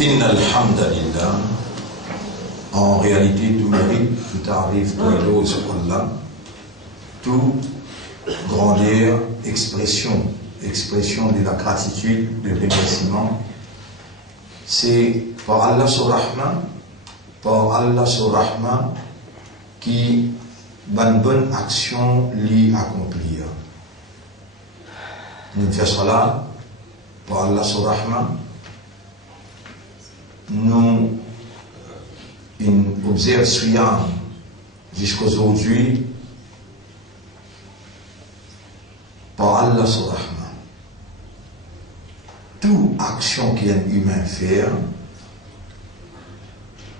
Inna alhamdulillah, en réalité tout mérite, tout arrive, tout éloge sur Allah, tout grandeur, expression de la gratitude, du remerciement, c'est par Allah sur Rahman, qui une bonne action l'y accomplir. Nous faisons cela par Allah sur Rahman. Nous observons jusqu'à aujourd'hui par Allah sur Rahman. Toute action qu'un humain fait,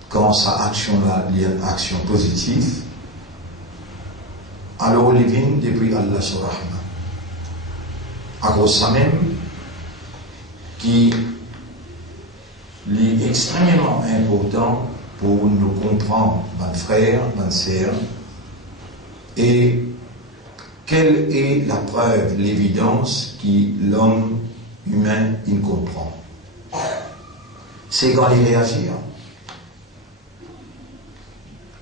quand sa action-là est une action positive, alors il vient depuis Allah sur Rahman. À cause de ça même, qui est extrêmement important pour nous comprendre, mes frères, mes sœurs, et quelle est la preuve, l'évidence que l'homme humain il comprend? C'est quand il réagit.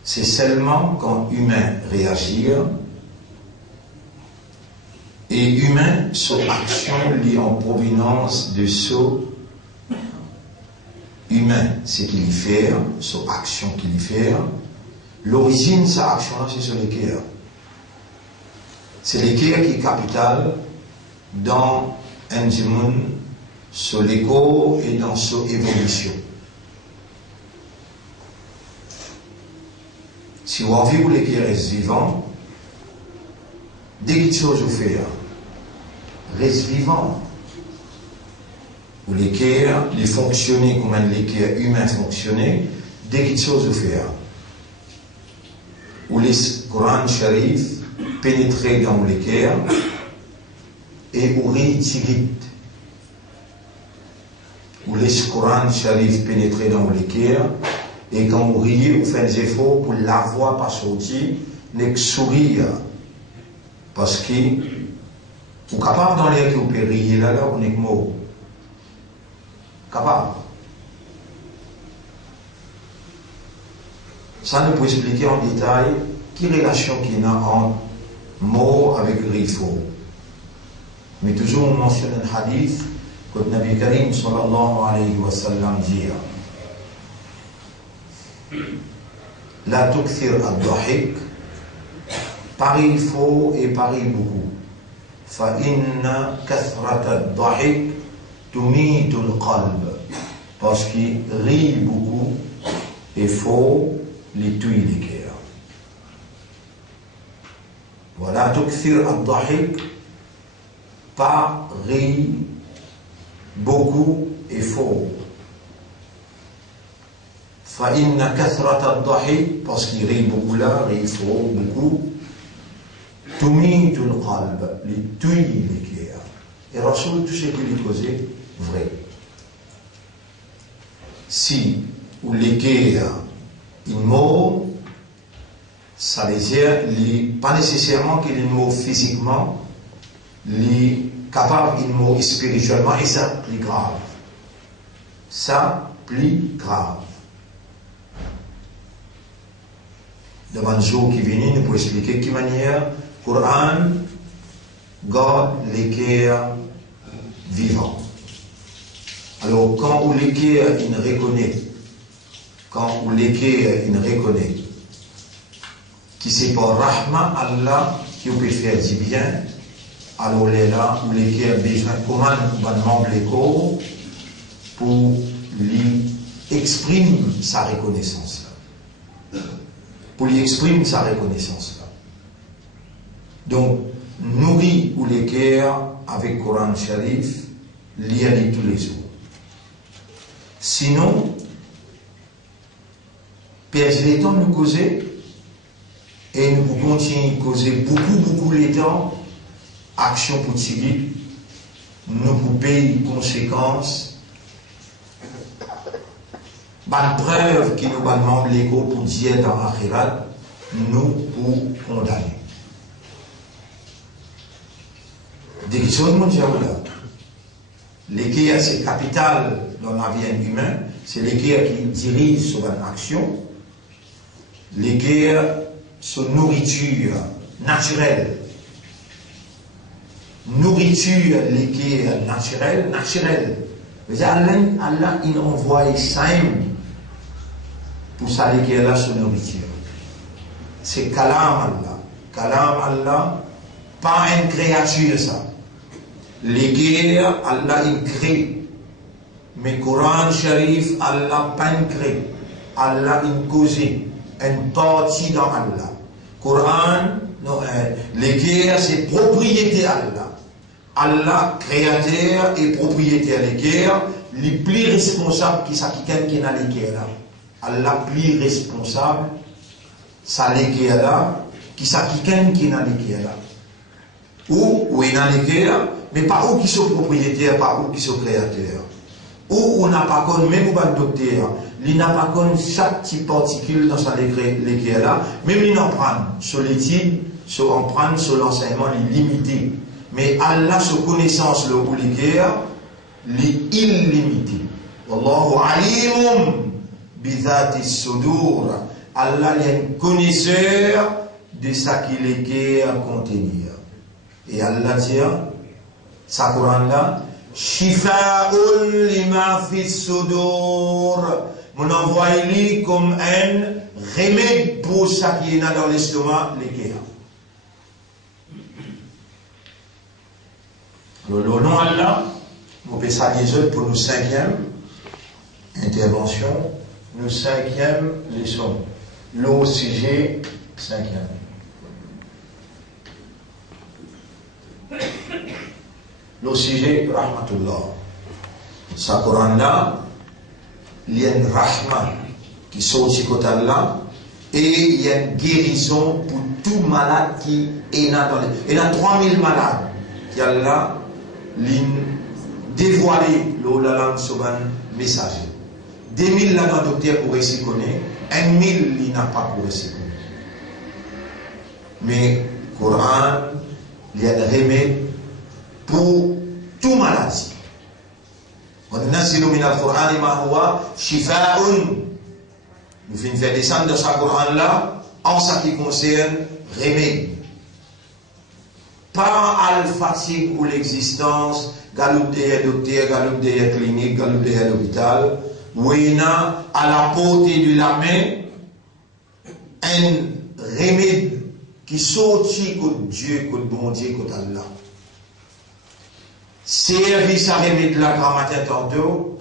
C'est seulement quand humain réagit et humain, son action liée en provenance de ce humain, ce qu'il fait, son action qu'il fait, l'origine de sa action-là, c'est sur l'équerre. C'est l'équerre qui est capital dans un monde, sur l'écho et dans son évolution. Si vous avez vu l'équerre reste vivant, dès qu'il chose vous fait, reste vivant. Ou l'équerre, les fonctionner comme un l'équerre humain fonctionner, dès qu'il chose vous fait. Ou les Coran Sharif pénétrer dans l'équerre et ou réitigit. Ou les Coran Sharif pénétrer dans l'équerre et quand vous riez, vous faites des efforts pour la voix pas sortir, les sourire. Parce que vous êtes capable dans l'air que vous pouvez rire là, on est mort. Capable. Ça nous peut expliquer en détail quelle relation qu'il y a entre mort avec rifo. Mais toujours on mentionne un hadith que le Nabi Karim sallallahu alayhi wa sallam dit la tukthir ad-dahik, pareil faux et pareil beaucoup. Fa inna kathrat ad-dahik tumitu al-qalb, parce qu'il rit beaucoup et faux les tuile les cœurs. Voilà, tukthir ad-dahik, pas rire beaucoup et faux. Fa inna kathrat ad-dahik, parce qu'il rit beaucoup là, rit faux beaucoup. Tumitu al-qalb, les tuile les cœurs. Et Rasoul, tout ce qu'il est causé, vrai. Si ou les cœurs il mort, ça veut dire pas nécessairement qu'il est mort physiquement, il est capable il mort spirituellement, et ça plus grave. Ça plus grave. Devant le jour qui vient, nous pouvons expliquer de quelle manière Coran garde les cœurs vivants. Alors, quand vous les cœurs, il reconnaît, qui c'est par Rahman Allah qui peut faire du bien, alors là, où les cœurs besoin comment on membre les corps pour lui exprimer sa reconnaissance là. Pour lui exprimer sa reconnaissance là. Donc, nourrir ou les cœurs avec Coran Sharif, lire tous les jours. Sinon, perdre le temps de nous causer et nous continuer de causer beaucoup les temps, action pour tirer, nous pour payer les conséquences, la preuve qui nous demande l'ego pour dire dans l'akhirat, nous pour condamner. Des questions de mon diable là. L'équerre, c'est capital dans la vie humaine. C'est l'équerre qui dirige sur une action. L'équerre, c'est nourriture naturelle. Nourriture, l'équerre naturelle. Allah, il envoie ça pour ça, l'équerre là, sur nourriture. C'est Kalam Allah. Kalam Allah, pas une créature ça. L'équerre, Allah, il crée. Mais Coran Sharif, Allah, pas une crée. Allah, il cause. Une partie dans Allah. Coran, l'équerre, c'est propriété Allah. Allah, créateur et propriétaire l'équerre, les plus responsables qui sont qui est dans l'équerre là. Allah, plus responsable, ça l'équerre là, qui sont qui est dans l'équerre là. Ou est dans l'équerre, mais pas où qui sont propriétaires, pas où qui sont créateurs. Ou on n'a pas connu, même au bas de docteur, il n'a pas connu chaque petite particule dans sa l'équerre là, même il en prend sur l'étude, sur en prendre sur l'enseignement, il est limité. Mais Allah, sur connaissance, le ou l'équerre, il est illimité. Wallahu alimum bidhati sudur. Allah est un connaisseur de ce qu'il l'équerre contenir. Et Allah dit, sa Coran là, Shifa'un lima fi sudur. Mon envoyé comme un remède pour ce qui est dans l'estomac, l'équerre. Le nom Allah, nous faisons ça pour nos 5e intervention, nos 5e leçon. Le sujet 5e. Le sujet Rahmatullah. Sa Coran là, il y a une rahma qui sort du côté là et il y a une guérison pour tout malade qui est dans les. Il y a 3000 malades qui a là. Dévoiler la langue sur un messager. 2000 là dans le docteur pour essayer de connaître, 1000 il n'a pas pour essayer de connaître. Mais le Coran, il y a un remède pour toute maladie. وَنَنَزِّلُ مِنَ الْقُرْآنِ مَا هُوَ شِفَاءٌ. Nous venons faire descendre dans ce Coran là en ce qui concerne remède. Pas à la fatigue ou l'existence, galoupe derrière docteur, galoupe derrière clinique, galoupe derrière l'hôpital, où il y a à la portée de la main un remède qui sortit contre Dieu, contre bon Dieu, contre Allah. Service à remède la grand matin tantôt,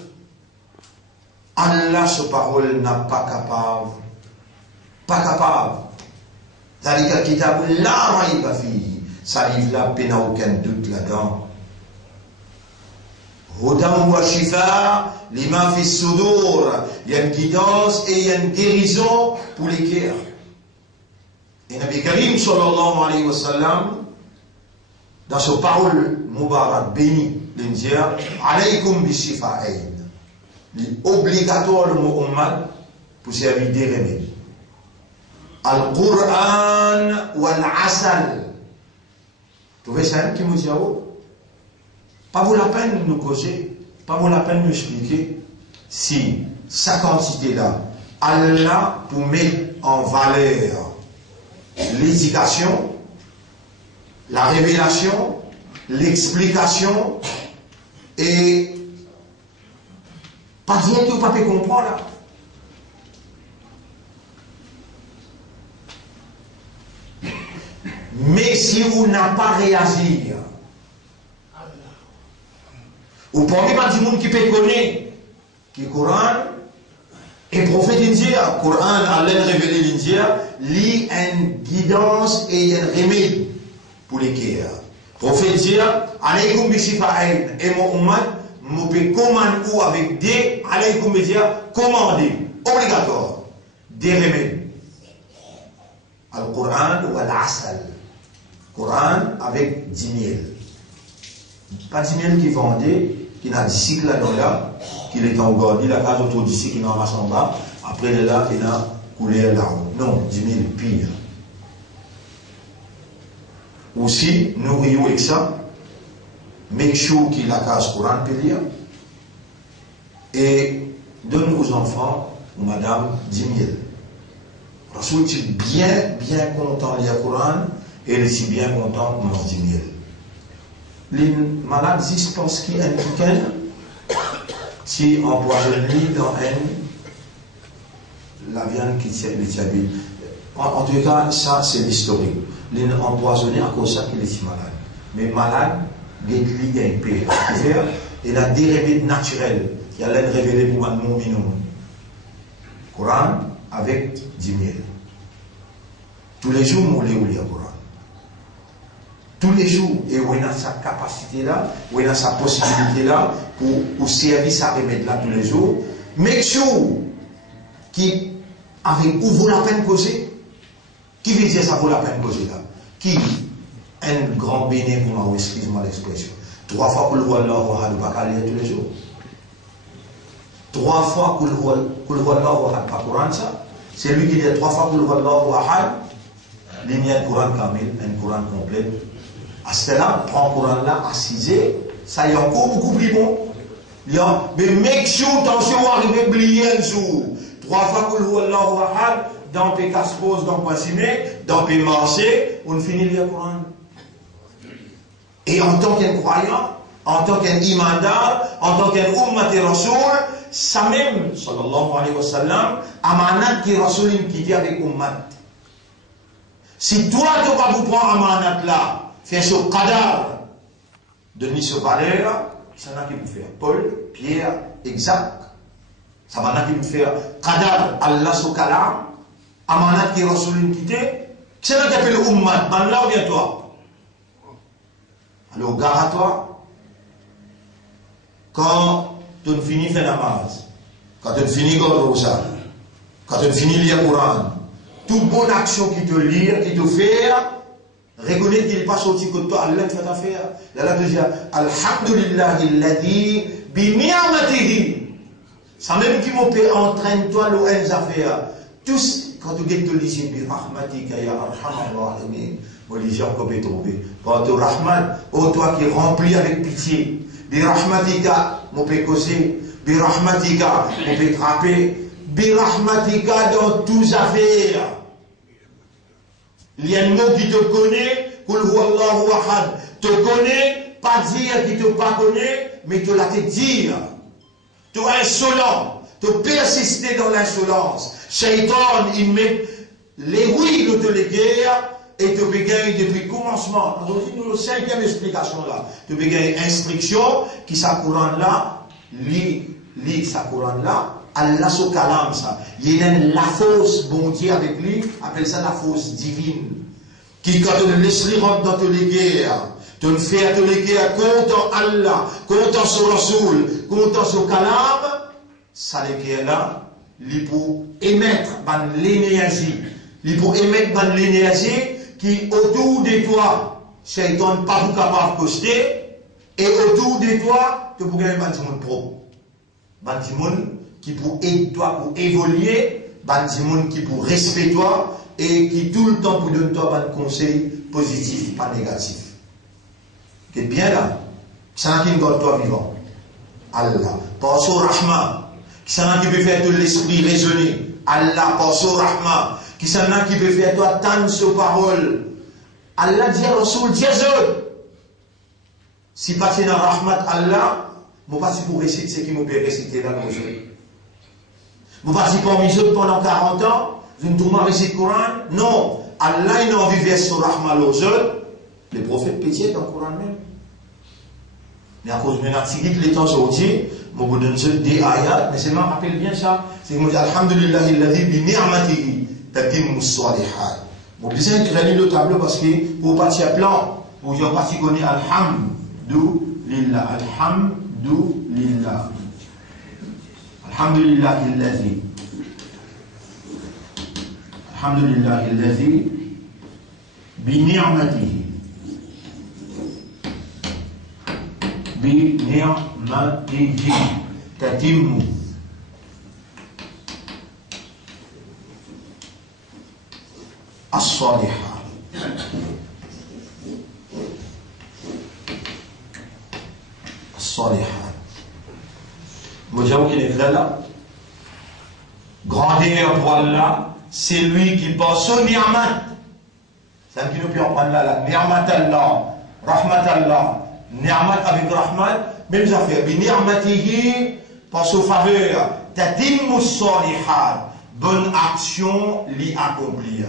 Allah, sa parole, n'a pas capable. Pas capable. C'est-à-dire qu'il t'a dit, là, il va finir. Ça livre là, il n'y a aucun doute là-dedans. Hodam wa shifa, lima fi sudur. Il y a une guidance et il y a une guérison pour les cœurs. Et Nabi Karim sallallahu alayhi wa sallam, dans sa parole Mubarak béni, il dit alaykum bi shifa'ain. Il est obligatoire le mot Muhammad pour servir des remèdes. Al-Qur'an wal-Asal. Vous voyez ça qui me dit, pas vous la peine de nous causer, pas vous la peine de nous expliquer si sa quantité-là, Allah pour mettre en valeur l'éducation, la révélation, l'explication et pas dire que vous ne pouvez pas comprendre là. Mais si vous n'avez pas réagi, ou parmi pas du monde qui peut connaître, qui est Coran, et prophète indien, Coran, Allah révélé l'Indien, lit une guidance et un remède pour les cœurs. Prophète dit, alaykoum bishifa'ain, et mon ummat, vous pouvez commander ou avec des, alaykoum bishifa'ain, commander, obligatoire, des remèdes. Al-Qur'an ou al-Asal. Coran avec 10 000. Pas 10 000 qui vendait, qui n'a 10 cycles là-dedans, qui est en gardé, la case autour d'ici, qui n'a pas en bas, après là, qui n'a coulé là-haut. Non, 10 000 pire. Aussi, nous rions avec ça, make sure qu'il a case Coran peut lire, et donne aux enfants, ou madame, 10 000. Rasoul est bien content de lire le Coran, et il est bien content de manger 10 000. Les malades pensent qu'il y a un week-end, si empoisonne dans la viande qui tient les diabètes. En tout cas, ça c'est l'historique. Les empoisonnés à cause de ça qu'il est malade. Mais malade, il y a un peu. Il a des remèdes naturels qui allaient révéler pour un minimum. Coran avec 10 000. Tous les jours, on lit le Coran. Tous les jours, et on a sa capacité là, on a sa possibilité là, pour servir sa remède là tous les jours. Make sure qui avec où vaut la peine causer. Qui veut dire ça vaut la peine causer là? Qui un grand béné pour moi, excuse-moi l'expression. 3 fois que le roi Allah va pas lire tous les jours. 3 fois que le roi Allah va pas Coran ça. C'est lui qui dit 3 fois que le roi Allah va il y a un Coran kamil, un Coran complet. À cela, prends le Coran là, assisé, ça y est encore beaucoup plus bon. Mais make sure, attention, arriver à oublier un jour. 3 fois que le roi Allah va dans tes casse-poses, dans tes ciné, dans tes marchés, on finit le Coran. Et en tant qu'un croyant, en tant qu'un imandar, en tant qu'un ummat et rasoul, ça même, sallallahu alayhi wa sallam, amanat qui rasoul qui dit avec ummat. Si toi, tu vas vous prendre amanat là, faire ce qadar de Nice Valère, ça n'a qui vous faire. Paul, Pierre, exact. Ça va n'a qui vous faire. Qadar, Allah so kalam, amanat qui rasoul qui dit, ça n'a qui appelle ummat, man là ou bien toi. Alors, gare à toi, quand tu finis faire namaz, quand tu finis Gorosa, quand tu finis lire le Coran, toute bonne action qui te lit, qui te fait, reconnais qu'il n'est pas sorti que toi, Allah te fait affaire. Allah te dit, Alhamdulillah, alladhi bi ni'matihi. Ça même qui m'opère, entraîne-toi l'eau et les affaires. Tous, quand tu dis que tu lis, bi rahmatika ya arhamar rahimin. Religion comme est tombée. Quand tu rahmat, ô toi qui es rempli avec pitié. Bi rahmatika, mon peut causer. Bi rahmatika, mon peut trapper. Bi rahmatika dans tous affaires. Il y a un mot qui te connaît, Kul huwallahu ahad. Te connaît, pas dire qu'il te pas connaît, mais te la te dire. Tu es insolent, te persister dans l'insolence. Shaitan, il met les oui de les guerres et te bégaye depuis le commencement. Nous, 5e explication là. Te bégaye instruction qui s'accouronne là, lit s'accouronne là. Allah se calme ça. Il y a la force, bon Dieu avec lui, appelle ça la force divine. Qui, quand on laisse les rentrer dans toutes les guerres, on fait toutes les guerres contre Allah, contre son Rasoul, contre son calme, ça les guerres là, il pour émettre l'énergie. Il pour émettre l'énergie qui autour de toi, Shaitan pas vous capable de coster, et autour de toi, tu peux gagner un monde pro. Un monde qui pour aider toi pour évoluer, des gens qui pour respecter toi et qui tout le temps pour donner toi des conseils positifs, pas négatifs. Tu es bien là. Ça qui garde toi vivant. Allah. Pense au Rahman. Ça qui peut faire tout l'esprit raisonner. Allah. Pense au Rahman. Ça qui peut faire toi tendre ses paroles. Allah dit à Rasoul, Dieu. Si pas tu es dans Rahmat Allah, je ne vais pas pour réciter ce qui m'a réciter là aujourd'hui. Vous passez pas mis pendant 40 ans, vous ne trouvez pas réciter le Coran? Non. Allah, il a envie de faire sur Rahma aux autres. Les prophètes pétiaient dans le Coran même. Mais à cause de la tigite, les temps sortis, je vous donne des ayats, mais c'est moi, rappelle bien ça. C'est que je dis, Alhamdulillah, alladhi bi ni'matihi tatimmu s-salihat. Bon, bien sûr, je le tableau parce que pour partir à plan, pour dire partie connaît Alhamdulillah. Alhamdulillah. Alhamdulillah alladhi. Alhamdulillah alladhi bi ni'matihi. Bi ni'matihi tatimmu as-salihat. Déjà, qui est écrit là. Grandeur pour Allah, c'est lui qui pense au ni'mat. C'est un qui nous peut en prendre là. Ni'mat Allah, rahmat Allah, ni'mat avec rahmat, même affaire. Bi ni'matihi, pense aux faveurs. Tatimmu salihat, bonne action l'y accomplir.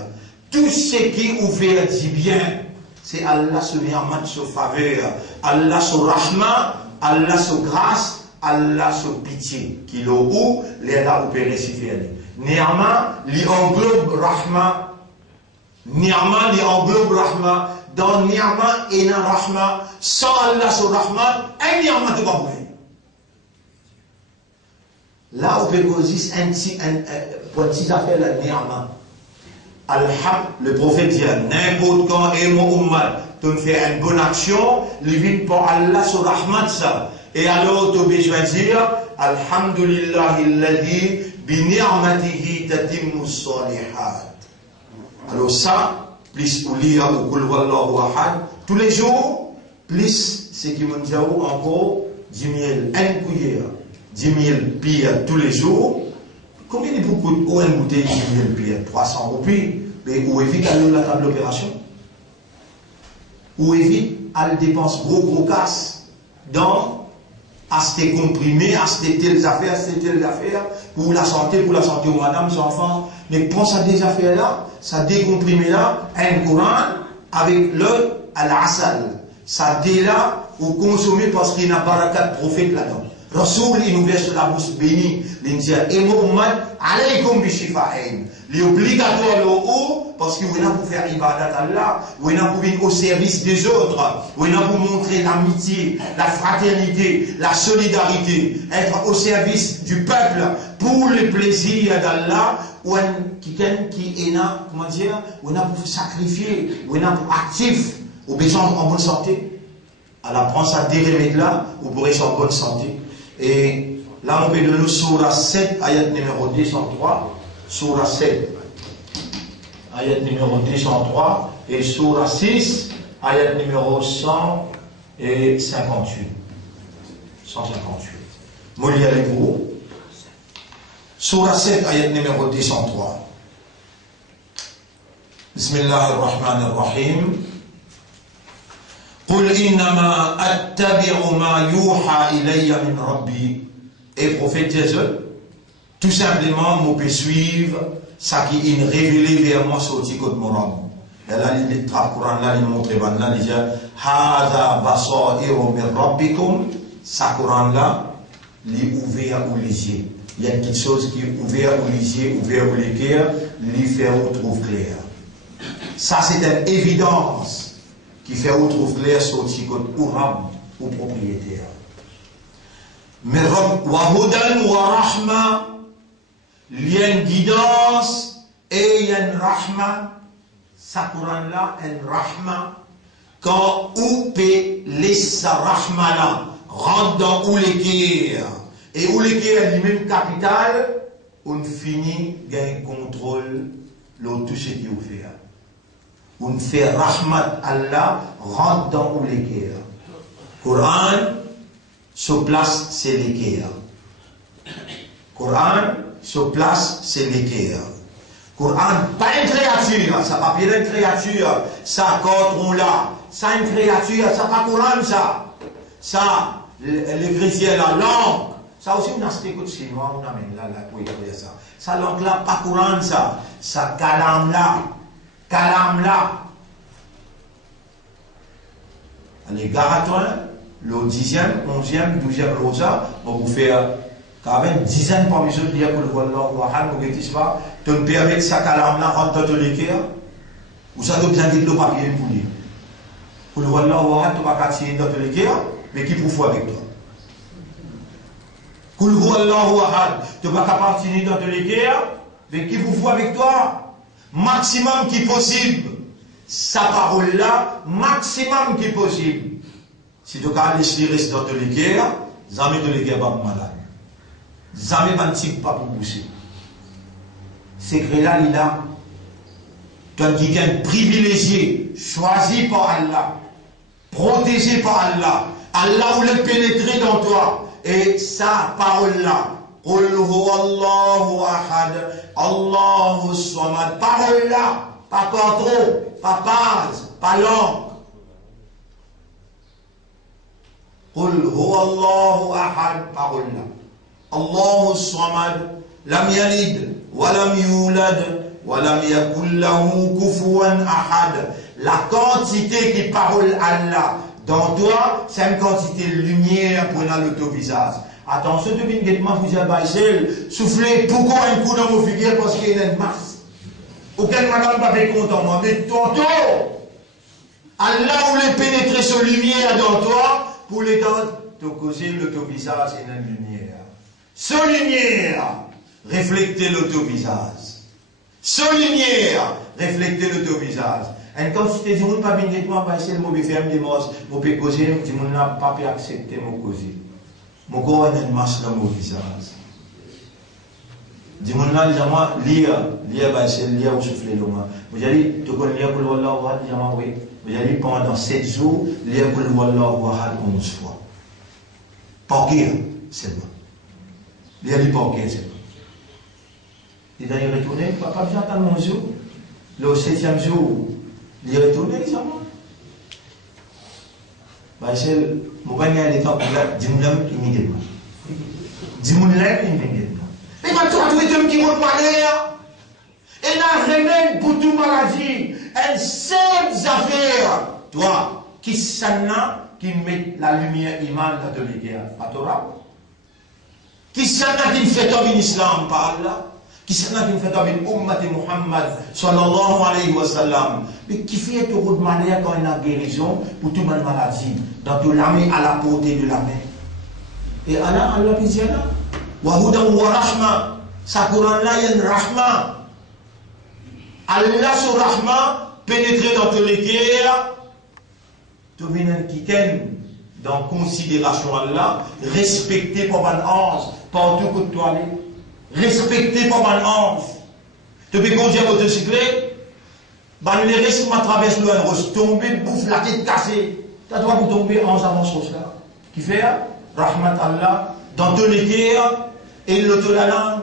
Tout ce qui est ouvert dit bien, c'est Allah sur ni'mat, sur faveur, Allah sur rahmat, Allah sur grâce, Allah sur pitié, qui l'a où les là opéré si fait. Ni'ma, li englobe rahma. Ni'ma, li englobe rahma. Dans ni'ma et dans rahma, sans Allah sur rahma, un ni'ma de pas là, on peut causer un petit affaire la ni'ma. Al-Haq, le prophète dit, n'importe quand, et mon ummat, tu fais une bonne action, lui vite pour Allah sur rahmat ça. Et alors, tu as besoin de dire, Alhamdulillah, alladhi bi ni'matihi tatimmu salihat. Alors ça, plus ou lire ou kul wallahu ahad, tous les jours, plus ce qui m'ont dit encore, 10 000 un cuillère, 10 000 pires tous les jours. Combien de beaucoup de une bouteille 10 000 pires 300 roupies. Mais où évite aller la table d'opération? Où évite aller dépenser gros casse dans acheter comprimés, acheter telles affaires, pour la santé aux madame, aux enfants. Mais pense à des affaires-là, ça décomprimé là, un Coran avec le al-asal. Ça dé là, ou consommer parce qu'il y a un barakat prophète là-dedans. Rasoul, il nous verse sur la bouche bénie, il dit, et Muhammad, alaykum bishifa'in. Les obligatoires le haut, parce que vous n'avez pas pour faire ibadat Allah, vous n'avez pas pour venir au service des autres, vous n'avez pas pour montrer l'amitié, la fraternité, la solidarité, être au service du peuple pour le plaisir d'Allah, ou quelqu'un qui est là, comment dire, vous n'avez pas pour sacrifier, vous n'avez pas pour actif, ou besoin en bonne santé. Alors prends ça des remèdes là, vous pourrez être en bonne santé. Et là, on peut donner Surah 7, ayat numéro 203. Surah 7, ayat numéro 203. Et Surah 6, ayat numéro 158. 158. Molly avec vous. Surah 7, ayat numéro 203. Bismillahirrahmanirrahim. قل إنما أتبع ما يوحى إلي من ربي. Et prophète Jésus, tout simplement, vous pouvez suivre ce qui est révélé vers moi sur le côté de mon homme. Et là, il Coran là, il montre, là, il dit, Hada basairu min rabbikum. Ça Coran là, il est ouvert aux lisiers. Il y a quelque chose qui est ouvert aux lisiers, ouvert aux l'équerre, il fait on trouve clair. Ça, c'est une évidence qui fait on trouve clair sur le côté ou rab ou propriétaire. Mais wahudan wa rahma, il y a une guidance et il y a une rahma. Ça Coran là, une rahma. Quand ou peut laisser sa rahma là, rentre dans ou l'équerre. Et où l'équerre est lui-même capital, on finit gain contrôle de tout ce qui est fait. On fait rahmat Allah, rentre dans où l'équerre. Coran, sur place, c'est l'équerre. Coran, sur place, c'est l'équerre. Coran, pas une créature, ça pas bien une créature, ça contre là, ça une créature, ça pas Coran ça. Ça, le chrétien, la langue, ça aussi on a ce écoute chinois, on amène là, pour écrire ça. Ça langue là, pas Coran ça, ça kalam là. Les garatons, le 10e, 11e, 12e rosa, on vous fait quand même dizaines parmi ceux qui disent pour le voir là, vous ne pas, tu ne permets que ça calame là, rentre dans l'équerre, ou ça doit bien dire le papier pour lire. Pour le voir là, tu ne vas pas tirer dans l'équerre, mais qui pour faire avec toi. Pour le voir là, tu ne vas pas partir dans l'équerre, mais qui pour faire avec toi. Maximum qui possible. Sa parole là, maximum qui possible. Si tu as les reste dans l'équerre, jamais de l'équerre pas pour malade. Jamais pas pas pour pousser. C'est que là, il a. Tu as quelqu'un privilégié, choisi par Allah, protégé par Allah. Allah voulait pénétrer dans toi. Et sa parole-là, Qul huwallahu ahad, Allahu samad. Parole-là, pas contrôle, pas base, pas langue. Qul huwallahu ahad, parole-là. Allahu samad, lam yalid, wa lam yulad, wa lam yakul lahu kufuwan ahad. La quantité qui parole Allah dans toi, c'est une quantité de lumière pour l'autovisage. Attention, tu viens de vous dire, soufflez pourquoi un coup dans vos figures parce qu'il y a une masse. Aucun madame va pas content, moi, mais tantôt, Allah voulait pénétrer sa lumière dans toi pour les dents, te causer l'autovisage et la lumière. Sa lumière, refléter l'autovisage. Sa lumière, refléter l'autovisage. Et comme si tu dis, pas bien de toi, c'est le mauvais ferme des mos, mon peu causer, tu n'as pas pu accepter mon causer. Mon corps a une masse dans mon visage. Dis-moi, lire, c'est lire ou souffler le main. Vous allez, tu connais lire pour le Wallah, oui. Vous allez pendant 7 jours, lire pour le Wallah 11 fois. Parquet, c'est bon. Lire du parquet, c'est bon. Il allait retourner, pas besoin d'attendre 11 jours. Le 7e jour, il est retourné, les enfants. C'est mon panier à l'état pour là, dis-moi immédiatement. Dis-moi immédiatement. Mais quand tu as trouvé un petit mot de malheur, et n'a remède pour toute maladie, une seule affaire, toi, qui s'en qui met la lumière imam dans ton guerre, pas Torah. Qui s'en qui fait tomber l'islam par là. Qui s'en qui fait tomber l'ummat de Muhammad sallallahu alayhi wa sallam. Mais qui fait tout de manière quand il a guérison pour toute maladie, dans toute l'armée à la portée de la main. Et Allah dit là, wa hudan wa rahma, sa Coran là il y a une rahma. Allah sur rahma pénétrer dans tous les guerres. Tu viens qui dans considération Allah, respecté par mon ange, partout où tu aller, respecté par mon ange. Tu peux conduire votre motocyclette, les risques à travers le rose, tomber, bouffe la tête cassée. Tu dois vous tomber en avant sur cela. Qui fait rahmat Allah, dans tous les guerres, et l'auto la langue.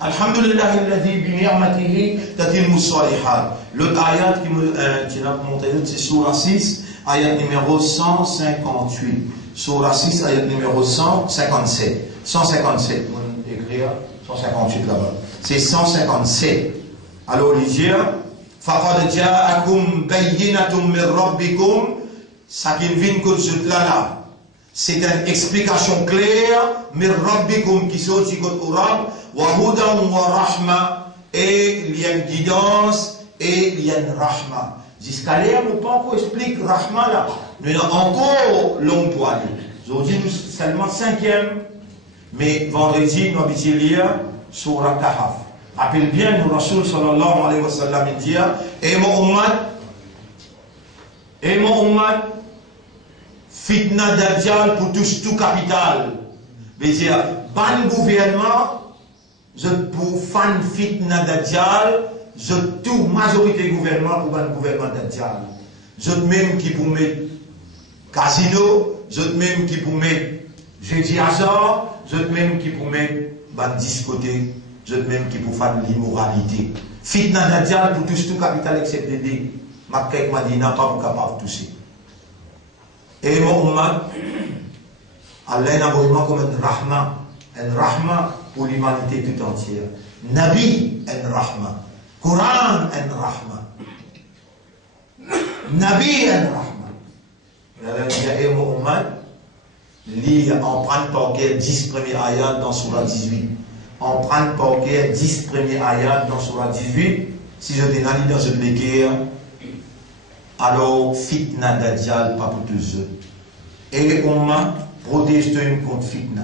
Alhamdulillah, alladhi bi ni'matihi tatimmu salihat. L'autre ayat qui m'a montré, c'est Surah 6, ayat numéro 158. Surah 6, ayat numéro 157. 157, on écrire 158 là-bas. C'est 157. Alors, il dit, فَقَدْ جَاءَكُمْ بَيِّنَةٌ مِّن رَبِّكُمْ. Ça qui vient que là. C'est une explication claire, mir rabbikum qui sortit contre Urab, wa hudan wa rahma, et il y a une guidance, et il y a une rahma. Jusqu'à là, nous pas encore expliquer rahma là. Nous avons encore long pour aller. Aujourd'hui, nous seulement 5e, mais vendredi, nous avons lire Surah Kahf. Rappelle bien, nous Rasul sallallahu alayhi wa sallam dit, et mon ummat, fitna dajjal pour tout capital. Veut dire, ban gouvernement, je pour fan fitna dajjal, je tout majorité gouvernement pour ban gouvernement dajjal. Je même qui pour mettre casino, je même qui pour mettre jeudi hasard, je même qui pour mettre ban discothèque, je même qui pour faire l'immoralité. Fitna dajjal pour tout capital excepté des Makka et Madina pas pour capable tousser. Et mon ummat, Allah n'a pas comme un rahma pour l'humanité tout entière. Nabi, un rahma. Coran, un rahma. Nabi, un rahma. Allah dit, et mon ummat, lit en prendre par cœur 10 premiers ayats dans Surah 18. En prendre par cœur 10 premiers ayats dans Surah 18. Si je t'ai dit dans une guerre, alors fitna dajjal pas pour tous eux. Et on m'a protesté contre fitna.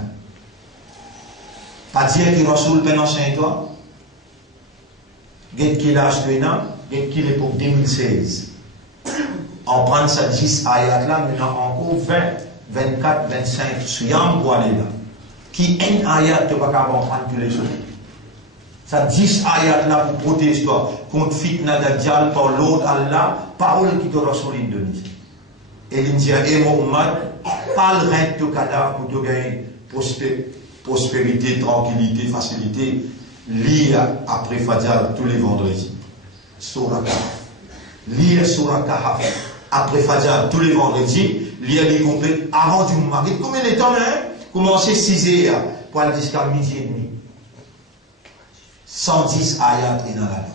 Pas dire que Rasoul ben enseigne toi. Get qu'il a acheté là, get qu'il est pour 2016. On prend ça 10 ayats là, maintenant encore 20, 24, 25, soyons pour aller là. Qui un ayat tu vas pas prendre tous les jours. Ça 10 ayats là pour protéger toi contre fitna dajjal par l'autre Allah, parole qui te Rasoul Indonésie. Et l'Indien et Mohamed, pas le reste de cadavre pour te gagner prospérité, tranquillité, facilité, lié après Fajr tous les vendredis. Surah Kahf. Lire Surah Kahf après Fajr tous les vendredis, lire les complètes avant du Mohamed. Combien de temps, hein? Commencer 6 heures pour aller jusqu'à midi et demi. 110 ayats et dans la nuit.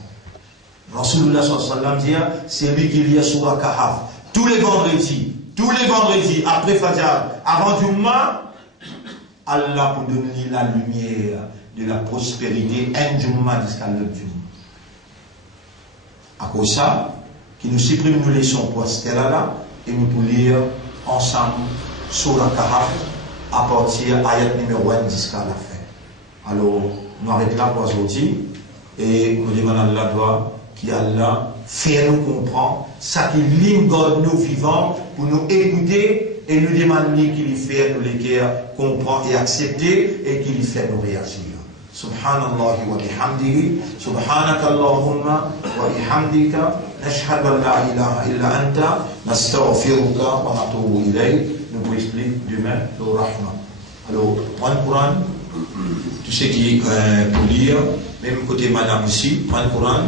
Rasulullah sallallahu alayhi wa sallam dit, c'est lui qui lit Surah Kahf tous les vendredis, après Fajr, avant Jumma, Allah pour donner la lumière de la prospérité, un Jumma jusqu'à l'autre Jumma. À cause de ça, qui nous supprime nous laissons pour là et nous pour lire ensemble Surah Kahf à partir de ayat numéro 1 jusqu'à la fin. Alors, nous arrêtons là pour aujourd'hui et nous demandons à Allah qui Allah fait nous comprendre ça qui l'ingode nous vivants pour nous écouter et nous demander qu'il fait nous les cœurs comprendre et accepter et qu'il fait nous réagir. Subhanallah wa bihamdihi subhanaka Allahumma wa bihamdika nashhadu an la ilaha illa anta nastaghfiruka wa natubu ilayk. Nous vous expliquer demain le Rahman. Alors, prends le Coran, tout ce qui est pour lire, même côté madame aussi, prends le Coran.